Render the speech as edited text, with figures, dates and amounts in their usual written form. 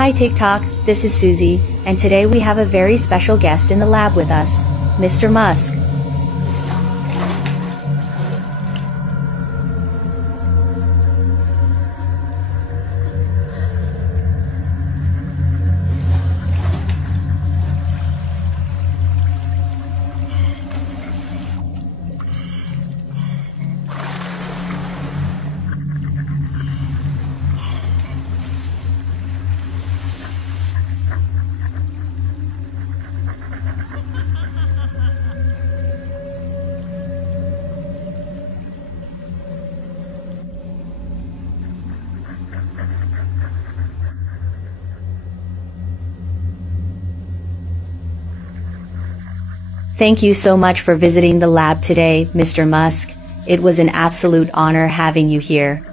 Hi TikTok, this is Susie, and today we have a very special guest in the lab with us, Mr. Musk. Thank you so much for visiting the lab today, Mr. Musk. It was an absolute honor having you here.